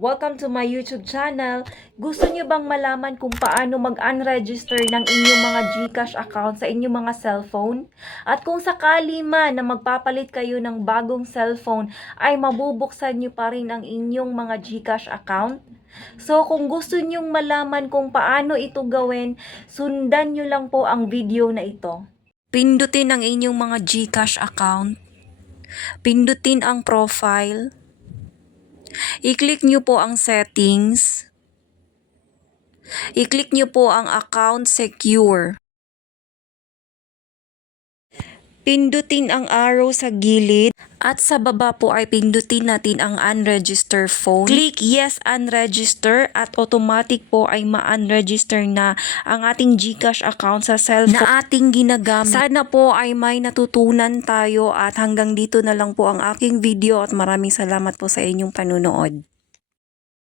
Welcome to my YouTube channel. Gusto niyo bang malaman kung paano mag-unregister ng inyong mga GCash account sa inyong mga cellphone? At kung sakali man na magpapalit kayo ng bagong cellphone, ay mabubuksan niyo pa rin ang inyong mga GCash account? So kung gusto niyong malaman kung paano ito gawin, sundan niyo lang po ang video na ito. Pindutin ang inyong mga GCash account. Pindutin ang profile. I-click nyo po ang settings. I-click nyo po ang account secure. Pindutin ang arrow sa gilid at sa baba po ay pindutin natin ang unregister phone. Click yes unregister at automatic po ay ma-unregister na ang ating GCash account sa cellphone na ating ginagamit. Sana po ay may natutunan tayo at hanggang dito na lang po ang aking video at maraming salamat po sa inyong panunood.